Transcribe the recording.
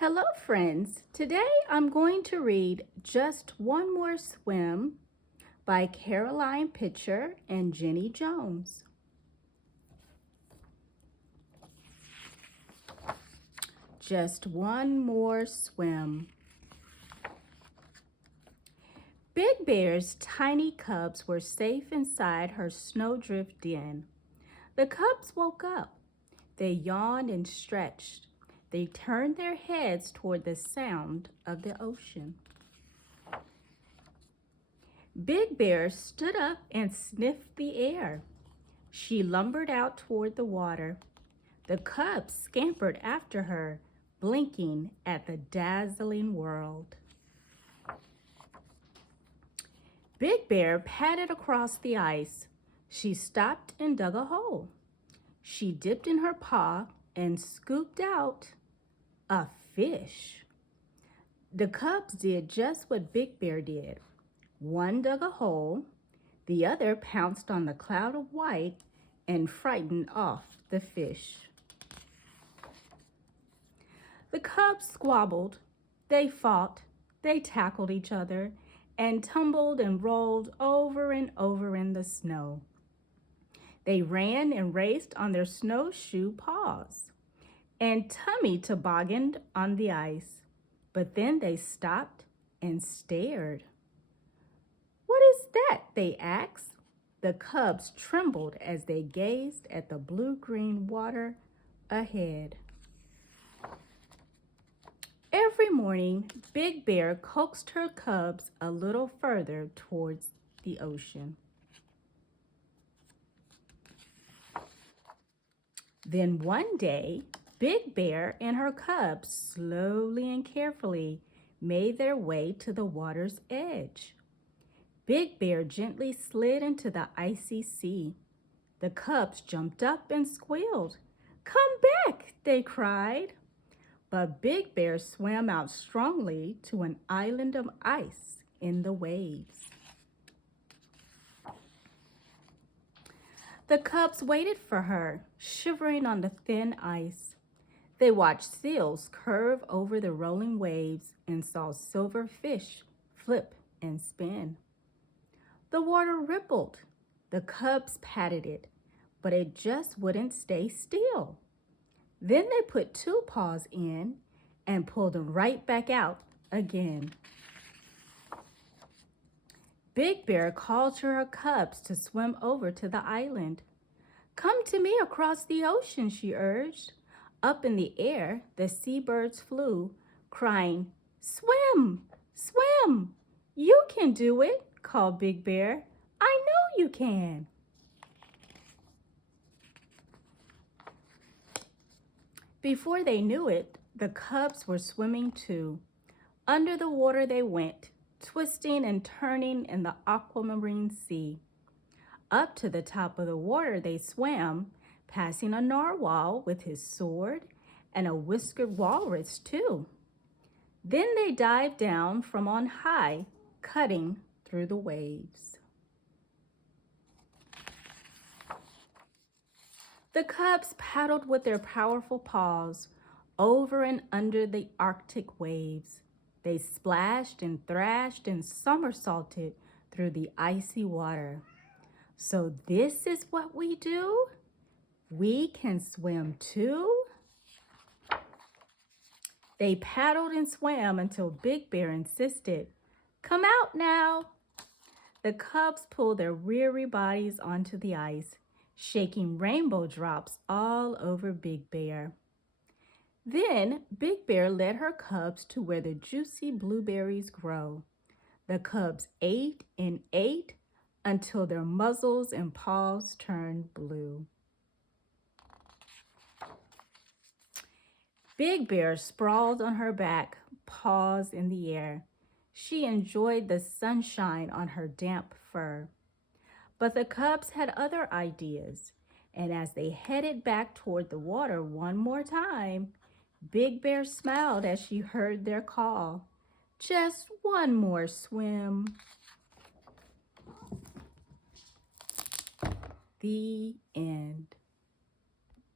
Hello friends, today I'm going to read Just One More Swim by Caroline Pitcher and Jenny Jones. Just one more swim. Big Bear's tiny cubs were safe inside her snowdrift den. The cubs woke up. They yawned and stretched. They turned their heads toward the sound of the ocean. Big Bear stood up and sniffed the air. She lumbered out toward the water. The cubs scampered after her, blinking at the dazzling world. Big Bear padded across the ice. She stopped and dug a hole. She dipped in her paw and scooped out a fish. The cubs did just what Big Bear did. One dug a hole, the other pounced on the cloud of white and frightened off the fish. The cubs squabbled, they fought, they tackled each other, and tumbled and rolled over and over in the snow. They ran and raced on their snowshoe paws, and tummy tobogganed on the ice. But then they stopped and stared. "What is that?" they asked. The cubs trembled as they gazed at the blue-green water ahead. Every morning, Big Bear coaxed her cubs a little further towards the ocean. Then one day, Big Bear and her cubs slowly and carefully made their way to the water's edge. Big Bear gently slid into the icy sea. The cubs jumped up and squealed. "Come back!" they cried. But Big Bear swam out strongly to an island of ice in the waves. The cubs waited for her, shivering on the thin ice. They watched seals curve over the rolling waves and saw silver fish flip and spin. The water rippled. The cubs patted it, but it just wouldn't stay still. Then they put two paws in and pulled them right back out again. Big Bear called to her cubs to swim over to the island. "Come to me across the ocean," she urged. Up in the air, the seabirds flew, crying, "Swim, swim! You can do it," called Big Bear. "I know you can." Before they knew it, the cubs were swimming too. Under the water they went, twisting and turning in the aquamarine sea. Up to the top of the water they swam, passing a narwhal with his sword and a whiskered walrus too. Then they dived down from on high, cutting through the waves. The cubs paddled with their powerful paws over and under the Arctic waves. They splashed and thrashed and somersaulted through the icy water. So this is what we do? We can swim too? They paddled and swam until Big Bear insisted, "Come out now." The cubs pulled their weary bodies onto the ice, shaking rainbow drops all over Big Bear. Then Big Bear led her cubs to where the juicy blueberries grow. The cubs ate and ate until their muzzles and paws turned blue. Big Bear sprawled on her back, paws in the air. She enjoyed the sunshine on her damp fur. But the cubs had other ideas, and as they headed back toward the water one more time, Big Bear smiled as she heard their call. "Just one more swim." The end.